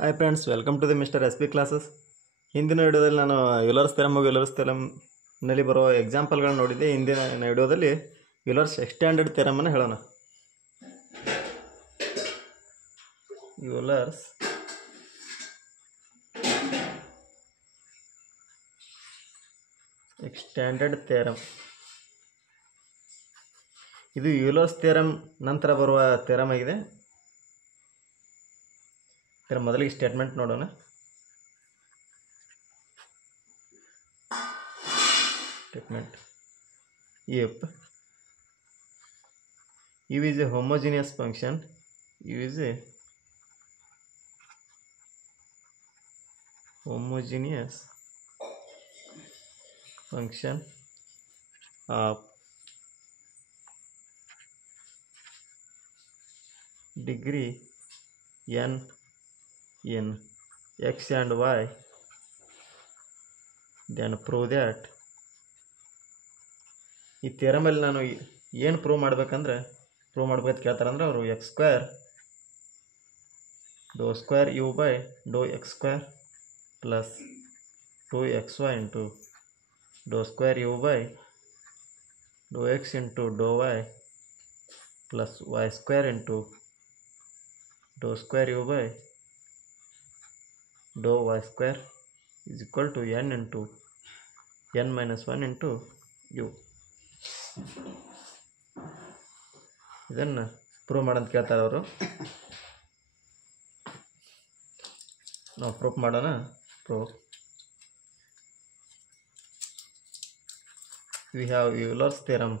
Hi friends, welcome to the mister S P classes. ಹಿಂದಿನ ವಿಡಿಯೋದಲ್ಲಿ ನಾನು ಯೂಲರ್ಸ್ ಥೆರಮ್ ಹಾಗೂ ಯೂಲರ್ಸ್ ಥೆರಮ್ನಲ್ಲಿ ಬರೋ ಎಕ್ಸಾಂಪಲ್ಗಳನ್ನ ನೋಡಿದ್ದೆ. ಹಿಂದಿನ ವಿಡಿಯೋದಲ್ಲಿ ಯೂಲರ್ಸ್ ಎಕ್ಸ್ಟ್ಯಾಂಡೆಡ್ ಥೆರಮನ್ನು ಹೇಳೋಣ. ಯೂಲರ್ಸ್ ಎಕ್ಸ್ಟ್ಯಾಂಡೆಡ್ ಥೆರಮ್, ಇದು ಯೂಲರ್ಸ್ ಥೆರಮ್ ನಂತರ ಬರುವ ಥೆರಮ್ ಆಗಿದೆ. ಇದರ ಮೊದಲಿಗೆ ಸ್ಟೇಟ್ಮೆಂಟ್ ನೋಡೋಣ. Statement: if U is a homogeneous function, U is a homogeneous function of degree n in x and y, then prove that. ಈ ಥಿಯರಮಲ್ಲಿ ನಾನು ಏನು ಪ್ರೂವ್ ಮಾಡ್ಬೇಕಂತ ಕೇಳ್ತಾರಂದ್ರೆ ಅವರು x square dou square u by dou x square plus 2xy into dou square u by dou x into dou y plus y square into dou square u by dou y square is equal to n into n minus 1 into u. ಇದನ್ನು prove ಮಾಡಂತ ಕೇಳ್ತಾರೆ ಅವರು. ನಾವು proof ಮಾಡೋಣ. We have Euler's theorem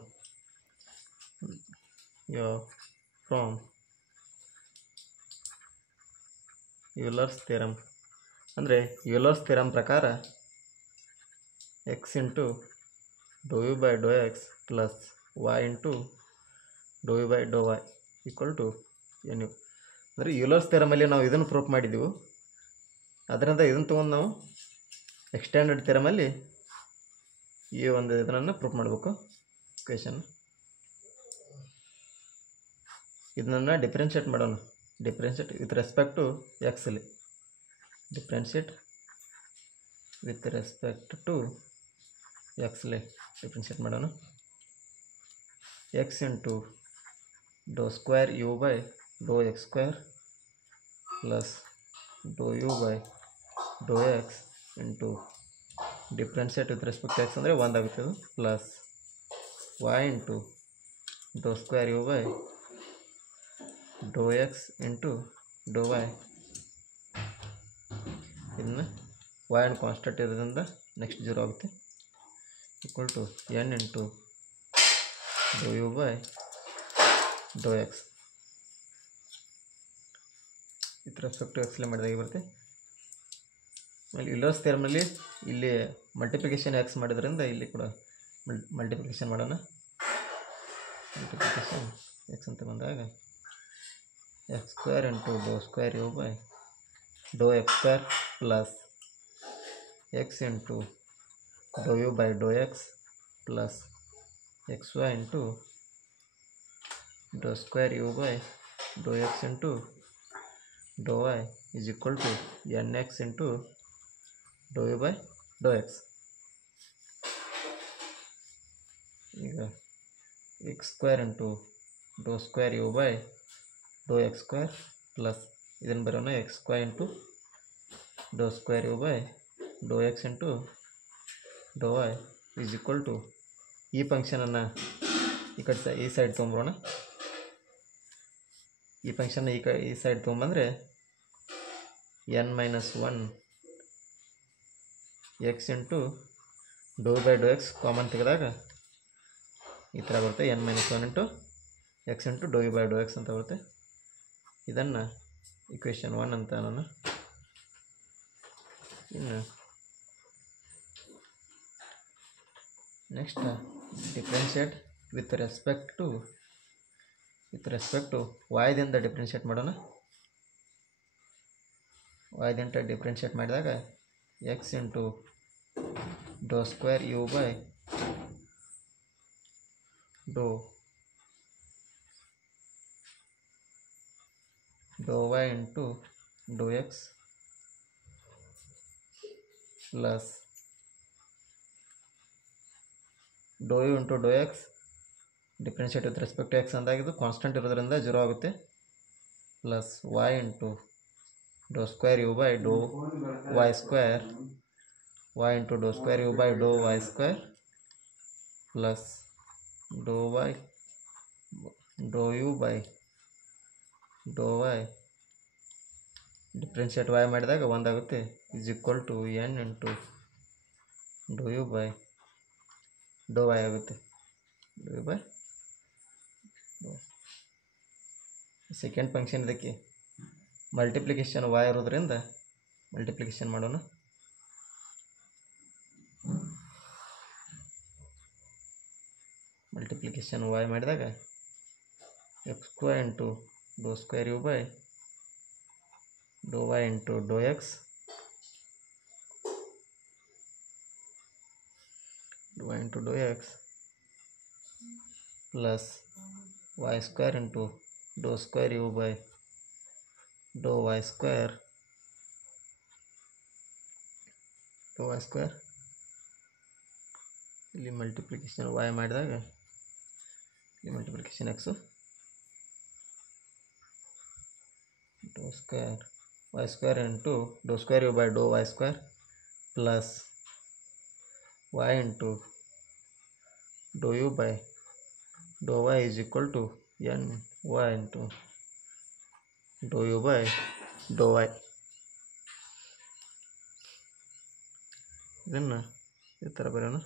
from Euler's theorem ಅಂದರೆ Euler's theorem ಪ್ರಕಾರ x into dou u by dou x plus y into dou u by dou y equal to n u. ಅಂದರೆ Euler's ಥಿಯರಮಲ್ಲಿ ನಾವು ಇದನ್ನು ಪ್ರೂಫ್ ಮಾಡಿದ್ದೆವು. ಅದರಿಂದ ಇದನ್ನು ತೊಗೊಂಡು ನಾವು ಎಕ್ಸ್ಟ್ಯಾಂಡೆಡ್ ಥಿಯರಮಲ್ಲಿ ಈ ಒಂದು ಇದನ್ನು ಪ್ರೂಫ್ ಮಾಡಬೇಕು. ಇಕ್ವೇಷನ್ ಇದನ್ನು ಡಿಫ್ರೆನ್ಷಿಯೇಟ್ ಮಾಡೋಣ. ಡಿಫ್ರೆನ್ಷಿಯೇಟ್ ವಿತ್ ರೆಸ್ಪೆಕ್ಟ್ ಟು ಎಕ್ಸಲ್ಲಿ, ಡಿಫ್ರೆನ್ಷಿಯೇಟ್ ವಿತ್ ರೆಸ್ಪೆಕ್ಟ್ ಟು ಎಕ್ಸಲ್ಲಿ ಡಿಫ್ರೆನ್ಷಿಯೇಟ್ ಮಾಡೋಣ. X into dou square u by dou x square plus dou u by dou x into differentiate with respect x ಅಂದರೆ 1 ಆಗುತ್ತದೆ plus y into dou square u by dou x into dou y. ಇದನ್ನು y and constant ಇರೋದ್ರಿಂದ next 0 ಆಗುತ್ತೆ equal to n into dou u by dou x with respect to ಎಕ್ಸ್ಲೇ ಮಾಡಿದಾಗೆ ಬರುತ್ತೆ. ಆಮೇಲೆ ಯೂಲರ್ಸ್ ಥಿಯರಮಲ್ಲಿ ಇಲ್ಲಿ multiplication X ಮಾಡಿದ್ರಿಂದ ಇಲ್ಲಿ ಕೂಡ ಮಲ್ಟಿಪ್ಲಿಕೇಶನ್ ಮಾಡೋಣ. ಮಲ್ಟಿಪ್ಲಿಕೇಶನ್ ಎಕ್ಸ್ ಅಂತ ಬಂದಾಗ x square into dou square u by dou x square plus x into dou u by dou x plus x y into dou square u by dou x into dou y is equal to n x into dou u by dou x. ಈಗ x square into dou square u by dou x square plus ಇದನ್ನು ಬರೋಣ x square into dou square u by dou x into dou y is equal to ಈ ಫಂಕ್ಷನನ್ನು ಈ ಕಡೆ ಈ side ತೊಗೊಂಬರೋಣ. ಈ function ಈ ಸೈಡ್ ತೊಗೊಂಬಂದರೆ n minus 1 x into dou by dou x common ತೆಗೆದಾಗ ಈ ಥರ ಬರುತ್ತೆ. n minus 1 into x into dou u by dou x ಅಂತ ಬರುತ್ತೆ. ಇದನ್ನು ಇಕ್ವೇಷನ್ 1 ಅಂತ ನಾನು ಇನ್ನು next differentiate with respect to ವಾಯ್ದಿಂದ ಡಿಫ್ರೆನ್ಷಿಯೇಟ್ ಮಾಡೋಣ. ವಾಯ್ದಿಂದ ಡಿಫ್ರೆನ್ಷಿಯೇಟ್ ಮಾಡಿದಾಗ x into dou square u by dou dou y into dou x plus dou u into dou x differentiate with respect to x ಅಂದಾಗಿದ್ದು constant ಇರೋದ್ರಿಂದ 0 ಆಗುತ್ತೆ plus y into dou square u by dou y square y into dou square u by dou y square plus dou y dou u by dou y differentiate y ಮಾಡಿದಾಗ 1 ಆಗುತ್ತೆ is equal to n into dou u by dou y ಆಗುತ್ತೆ dou u by second function ಇದಕ್ಕೆ multiplication y ಇರೋದ್ರಿಂದ multiplication ಮಾಡೋಣ multiplication y ಮಾಡಿದಾಗ x square into dou square u by dou y into dou x plus y square into dou square u by dou y square ಇಲ್ಲಿ multiplication y ಮಾಡಿದಾಗ ಇಲ್ಲಿ multiplication x dou square y square into dou square u by dou y square plus y into dou u by dou y is equal to n Y into dou u by dou y. ಇದನ್ನು ಈ ಥರ ಬರೋಣ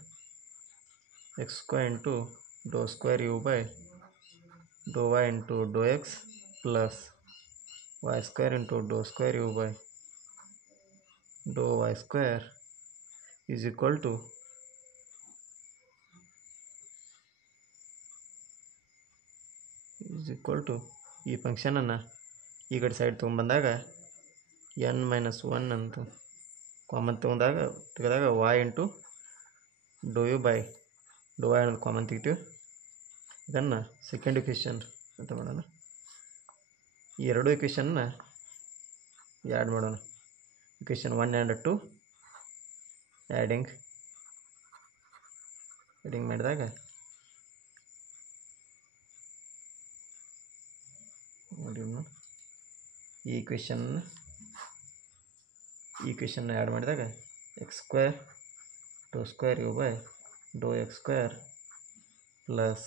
x square into dou square u by dou y into dou x plus y square into dou square u by dou y square is equal to ಈ ಫಂಕ್ಷನನ್ನು ಈ ಕಡೆ side ತೊಗೊಂಬಂದಾಗ n-1 ಅಂತ common ತೆಗೆದಾಗ y into dou u by dou y ಅನ್ನೋದು common ತೆಗಿತೀವಿ. ಇದನ್ನು second equation ಅಂತ ಮಾಡೋಣ. ಈ ಎರಡು ಇಕ್ವೇಷನ್ನ ಆ್ಯಡ್ ಮಾಡೋಣ. ಇಕ್ವೇಷನ್ 1 and 2 ಆ್ಯಡಿಂಗ್ ಮಾಡಿದಾಗ ನೋಡಿ ಈ ಇಕ್ವೇಷನ್ನ ಆ್ಯಡ್ ಮಾಡಿದಾಗ x square dou square u by dou x square plus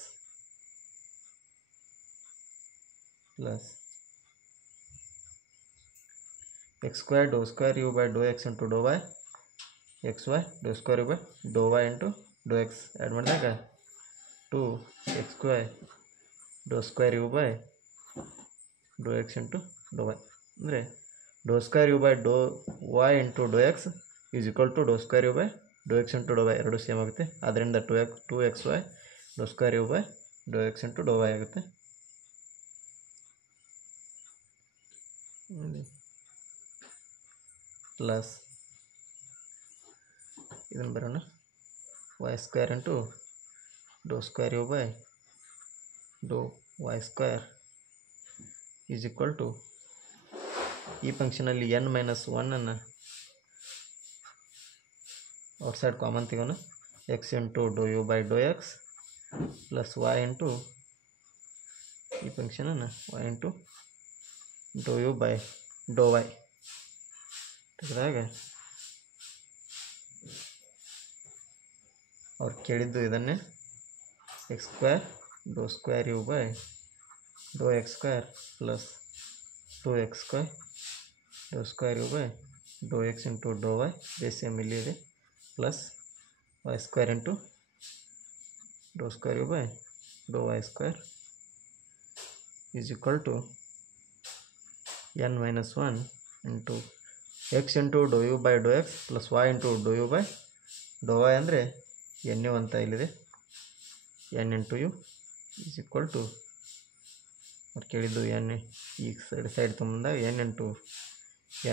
x square dou square u by dou x into dou y x y dou square u by dou y into dou x add ಮಾಡಿದಾಗ 2 X square dou square u by dou x into dou y ಅಂದರೆ dou square u by dou y into dou x is equal to dou square u by dou x into dou y ಎರಡು same ಆಗುತ್ತೆ. ಆದ್ದರಿಂದ 2xy dou square u by dou x into dou y ಆಗುತ್ತೆ. Plus ಇದನ್ನು ಬರೋಣ y square into dou square u by dou y square is equal to ಈ ಫಂಕ್ಷನಲ್ಲಿ n-1 outside common ತೆಗೋಣ X into dou u by dou x plus y into ಈ ಫಂಕ್ಷನನ್ನು y into dou u by dou y ತೆಗೆದಾಗ ಅವ್ರು ಕೇಳಿದ್ದು ಇದನ್ನೇ x square dou square u by dou x square plus 2x square dou square u by dou x into dou y same ಇಲ್ಲಿ ಇದೆ plus y square into dou square u by dou y square is equal to n-1 into x into dou u by dou x plus y into dou u by dou y ಅಂದರೆ n ಅಂತ ಇಲ್ಲಿದೆ n into u is equal to ಅವ್ರು ಕೇಳಿದ್ದು n ಈ side ತೊಗೊಂಬಂದಾಗ n into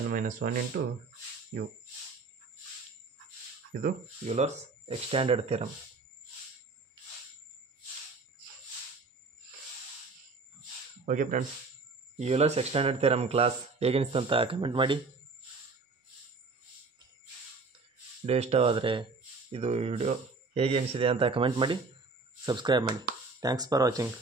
n-1 into u. ಇದು Euler's extended theorem. Okay friends, Euler's extended theorem class ಹೇಗೆ ಅನಿಸ್ತು ಅಂತ ಕಮೆಂಟ್ ಮಾಡಿ. ವಿಡಿಯೋ ಇಷ್ಟವಾದರೆ ಇದು ವಿಡಿಯೋ ಹೇಗೆ ಅನಿಸಿದೆ ಅಂತ ಕಮೆಂಟ್ ಮಾಡಿ, ಸಬ್ಸ್ಕ್ರೈಬ್ ಮಾಡಿ. Thanks for watching.